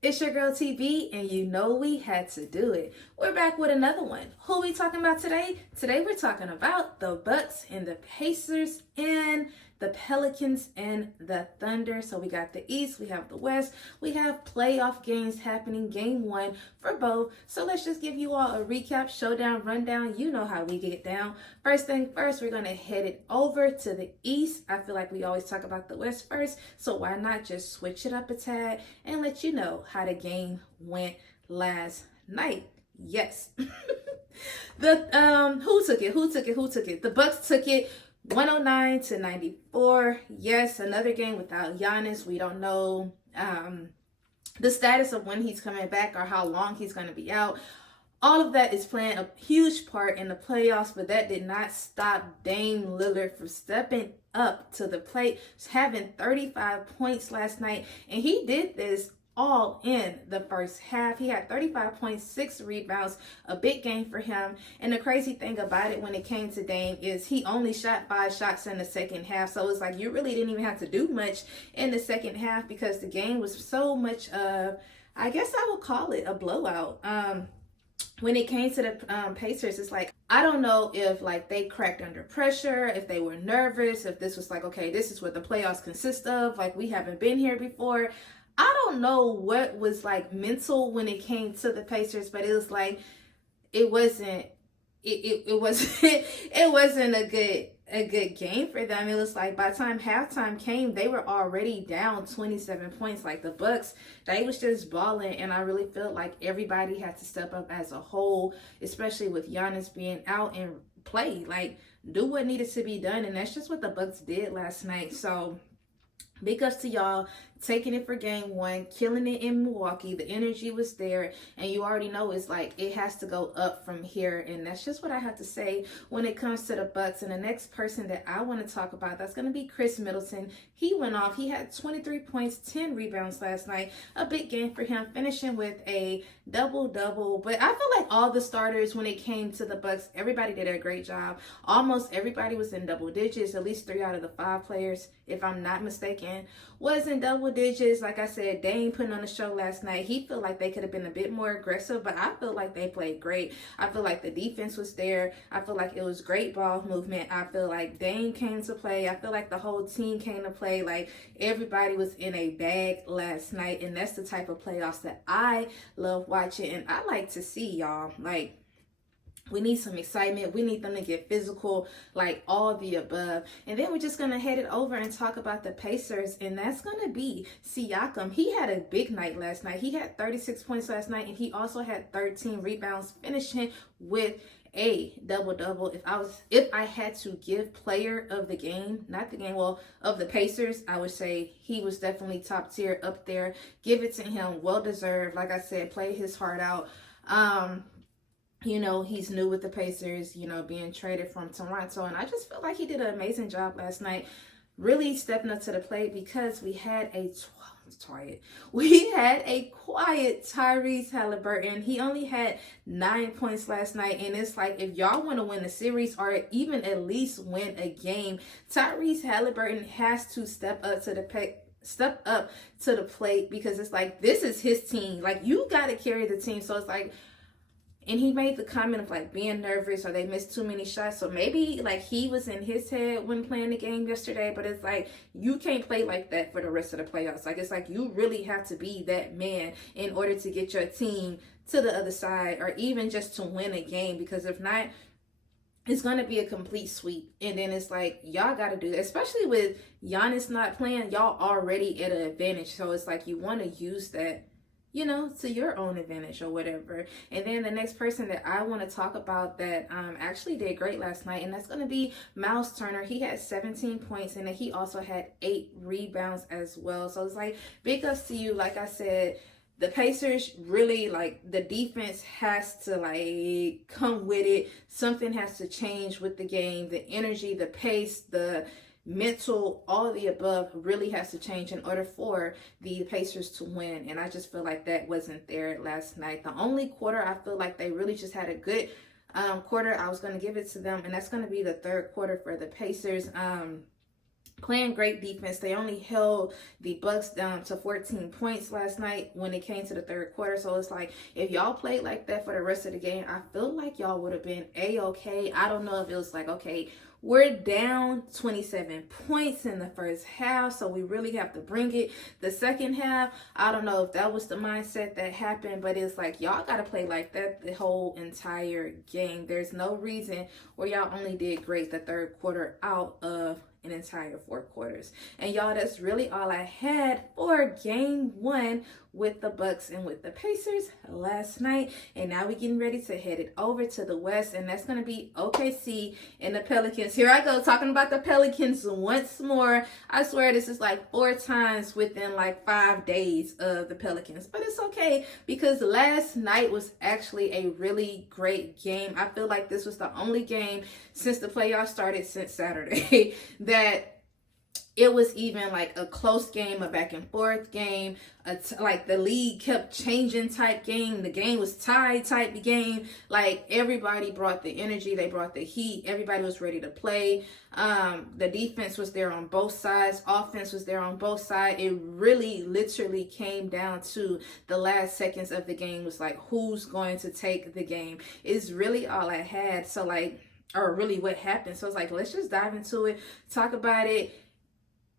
It's your girl TB, and you know we had to do it. We're back with another one. Who we talking about today? Today we're talking about the Bucks and the Pacers and the Pelicans and the Thunder. So we got the East, we have the West, we have playoff games happening, game one for both. So let's just give you all a recap, showdown, rundown. You know how we get down. First thing first, we're gonna head it over to the East. I feel like we always talk about the West first, so why not just switch it up a tad and let you know how the game went last night. Yes. The who took it? Who took it? Who took it? The Bucks took it 109 to 94. Yes, another game without Giannis. We don't know the status of when he's coming back or how long he's going to be out. All of that is playing a huge part in the playoffs, but that did not stop Dame Lillard from stepping up to the plate, having 35 points last night. And he did this all in the first half. He had 35.6 rebounds, a big game for him. And the crazy thing about it when it came to Dame is he only shot 5 shots in the second half. So it's like you really didn't even have to do much in the second half because the game was so much of, I guess I would call it a blowout. When it came to the Pacers, it's like, I don't know if like they cracked under pressure, if they were nervous, if this was like, okay, this is what the playoffs consist of. Like, we haven't been here before. I don't know what was like mental when it came to the Pacers, but it was like, it wasn't, it wasn't, it wasn't a good game for them. It was like by the time halftime came, they were already down 27 points. Like the Bucks, they was just balling, and I really felt like everybody had to step up as a whole, especially with Giannis being out and play. Like, do what needed to be done, and that's just what the Bucks did last night. So big ups to y'all taking it for game one, killing it in Milwaukee. The energy was there, and you already know it's like it has to go up from here. And that's just what I have to say when it comes to the Bucks. And the next person that I want to talk about, that's going to be Khris Middleton. He went off. He had 23 points, 10 rebounds last night. A big game for him, finishing with a double-double. But I feel like all the starters, when it came to the Bucks, everybody did a great job. Almost everybody was in double digits. At least 3 out of the 5 players, if I'm not mistaken, was in double digits. Like I said, Dame putting on the show last night. He felt like they could have been a bit more aggressive, but I feel like they played great. I feel like the defense was there. I feel like it was great ball movement. I feel like Dame came to play. I feel like the whole team came to play. Like, everybody was in a bag last night, and that's the type of playoffs that I love watching, and I like to see, y'all. Like, we need some excitement. We need them to get physical, like all the above. And then we're just going to head it over and talk about the Pacers. And that's going to be Siakam. He had a big night last night. He had 36 points last night. And he also had 13 rebounds, finishing with a double-double. If I had to give player of the game, not the game, well, of the Pacers, I would say he was definitely top tier up there. Give it to him. Well deserved. Like I said, played his heart out. You know, he's new with the Pacers, you know, being traded from Toronto. And I just feel like he did an amazing job last night, really stepping up to the plate, because we had a quiet Tyrese Halliburton. He only had 9 points last night. And it's like, if y'all want to win the series or even at least win a game, Tyrese Halliburton has to step up to the plate, because it's like, this is his team. Like, you got to carry the team. So it's like, and he made the comment of like being nervous or they missed too many shots. So maybe like he was in his head when playing the game yesterday, but it's like, you can't play like that for the rest of the playoffs. Like, it's like, you really have to be that man in order to get your team to the other side, or even just to win a game, because if not, it's going to be a complete sweep. And then it's like, y'all got to do that, especially with Giannis not playing. Y'all already at an advantage. So it's like, you want to use that, you know, to your own advantage or whatever. And then the next person that I want to talk about that actually did great last night, and that's going to be Miles Turner. He had 17 points, and then he also had 8 rebounds as well. So it's like, big ups to you. Like I said, the Pacers really, like, the defense has to like come with it. Something has to change with the game. The energy, the pace, the mental, all of the above really has to change in order for the Pacers to win. And I just feel like that wasn't there last night. The only quarter I feel like they really just had a good quarter, I was going to give it to them, and that's going to be the third quarter for the Pacers. playing great defense. They only held the Bucks down to 14 points last night when it came to the third quarter. So it's like, if y'all played like that for the rest of the game, I feel like y'all would have been A-okay. I don't know if it was like, okay, we're down 27 points in the first half, so we really have to bring it. The second half, I don't know if that was the mindset that happened, but it's like, y'all got to play like that the whole entire game. There's no reason where y'all only did great the third quarter out of an entire 4 quarters. And y'all, that's really all I had for game one with the Bucks and with the Pacers last night. And now we're getting ready to head it over to the West, and that's going to be OKC and the Pelicans. Here I go talking about the Pelicans once more. I swear this is like 4 times within like 5 days of the Pelicans, but it's okay because last night was actually a really great game. I feel like this was the only game since the playoffs started since Saturday that it was even like a close game, a back and forth game, like the league kept changing type game. The game was tied type game. Like everybody brought the energy, they brought the heat. Everybody was ready to play. The defense was there on both sides. Offense was there on both sides. It really literally came down to the last seconds of the game. Was like, who's going to take the game? Is really all I had. So like, or really what happened. So it's like, let's just dive into it, talk about it,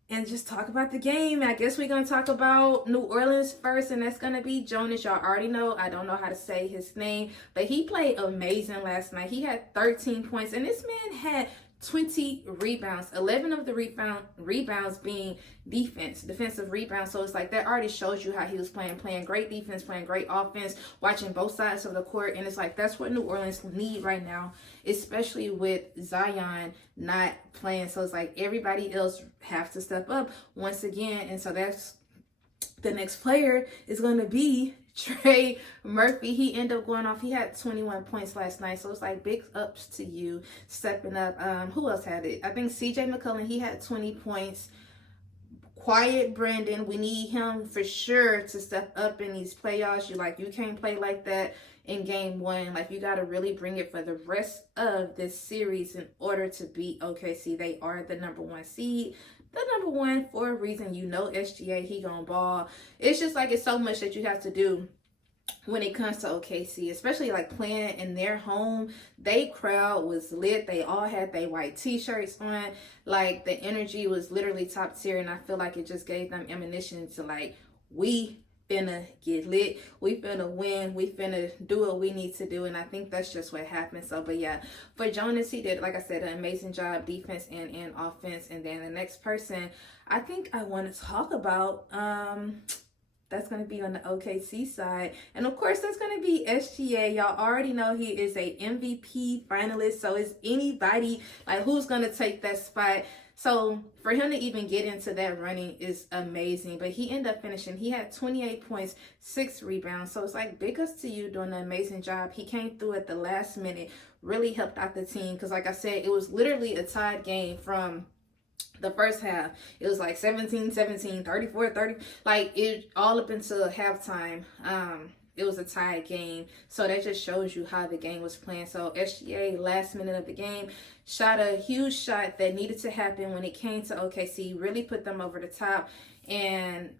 and just talk about the game. I guess we're going to talk about New Orleans first, and that's going to be Jonas. Y'all already know. I don't know how to say his name, but he played amazing last night. He had 13 points, and this man had 20 rebounds, 11 of the rebounds being defensive rebounds. So it's like that already shows you how he was playing great defense, playing great offense, watching both sides of the court. And it's like, that's what New Orleans need right now, especially with Zion not playing. So it's like everybody else have to step up once again. And so that's the next player is going to be Trey Murphy. He ended up going off. He had 21 points last night. So it's like big ups to you stepping up. Who else had it? I think CJ McCollum, he had 20 points. Quiet Brandon, we need him for sure to step up in these playoffs. You can't play like that in game one. Like, you got to really bring it for the rest of this series in order to beat OKC. They are the number 1 seed. The number 1 for a reason. You know SGA, he gonna ball. It's just like, it's so much that you have to do when it comes to OKC, especially like playing in their home. They crowd was lit. They all had their white t-shirts on. Like, the energy was literally top tier, and I feel like it just gave them ammunition to like, we finna get lit, we finna win, we finna do what we need to do. And I think that's just what happened. So, but yeah, for Jonas, he did, like I said, an amazing job, defense and offense. And then the next person I think I want to talk about, that's going to be on the OKC side. And of course, that's going to be SGA. Y'all already know he is a MVP finalist. So is anybody, like, who's going to take that spot? So for him to even get into that running is amazing. But he ended up finishing. He had 28 points, 6 rebounds. So it's like, big ups to you doing an amazing job. He came through at the last minute, really helped out the team. Because like I said, it was literally a tied game from the first half. It was like 17-17, 34-30. Like, it all up until halftime. It was a tied game. So that just shows you how the game was playing. So SGA, last minute of the game, shot a huge shot that needed to happen when it came to OKC. Really put them over the top. And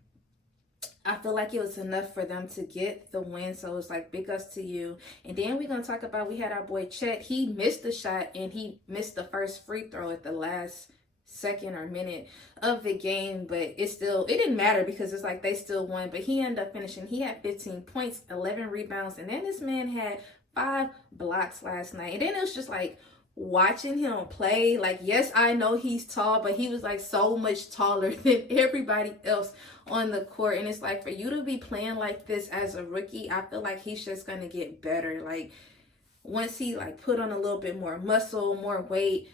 I feel like it was enough for them to get the win. So it's like, big ups to you. And then we're going to talk about, we had our boy Chet. He missed the shot, and he missed the first free throw at the last second or minute of the game, but it didn't matter because it's like they still won. But he ended up finishing. He had 15 points, 11 rebounds, and then this man had 5 blocks last night. And then it was just like watching him play. Like, yes, I know he's tall, but he was like so much taller than everybody else on the court. And it's like, for you to be playing like this as a rookie, I feel like he's just gonna get better. Like, once he like put on a little bit more muscle, more weight,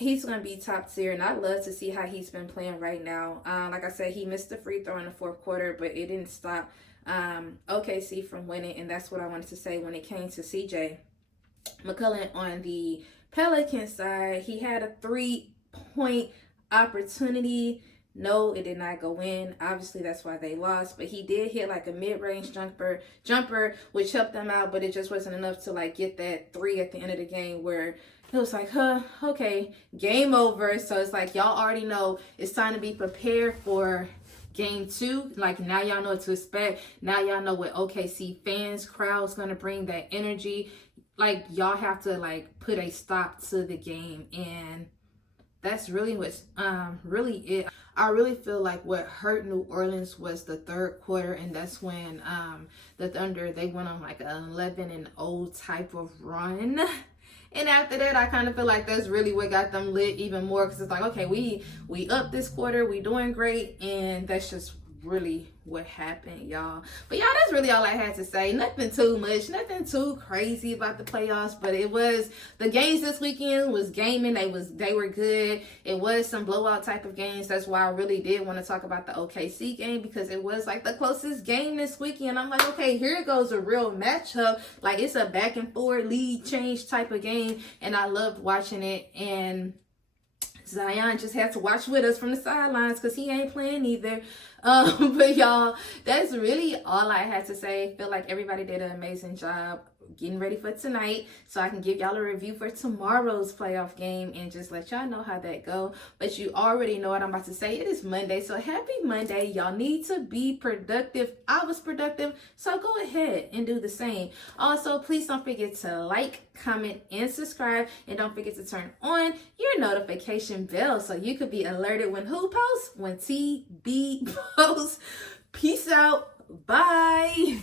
he's going to be top tier. And I love to see how he's been playing right now. Like I said, he missed the free throw in the 4th quarter, but it didn't stop OKC from winning. And that's what I wanted to say when it came to CJ McCollum on the Pelican side. He had a 3-point opportunity, No, it did not go in. Obviously, that's why they lost. But he did hit like a mid-range jumper, which helped them out. But it just wasn't enough to like get that 3 at the end of the game where it was like, okay, game over. So it's like y'all already know it's time to be prepared for game 2. Like now y'all know what to expect. Now y'all know what OKC fans, crowd's gonna bring, that energy. Like y'all have to like put a stop to the game, and that's really what's really it. I really feel like what hurt New Orleans was the third quarter, and that's when the Thunder, they went on like an 11-0 type of run. And after that, I kind of feel like that's really what got them lit even more, because it's like, okay, we up this quarter, we doing great, and that's just really what happened, y'all. But y'all, that's really all I had to say. Nothing too much, nothing too crazy about the playoffs, but it was, the games this weekend was gaming. They were good. It was some blowout type of games. That's why I really did want to talk about the OKC game, because it was like the closest game this weekend. I'm like, okay, here goes a real matchup. Like it's a back and forth lead change type of game, and I loved watching it. And Zion just had to watch with us from the sidelines because he ain't playing either. But y'all, that's really all I had to say. Feel like everybody did an amazing job getting ready for tonight, so I can give y'all a review for tomorrow's playoff game and just let y'all know how that go. But you already know what I'm about to say. It is Monday, so happy Monday. Y'all need to be productive. I was productive, so go ahead and do the same. Also, please don't forget to like, comment, and subscribe, and don't forget to turn on your notification bell so you could be alerted when who posts, when TB posts. Peace out. Bye.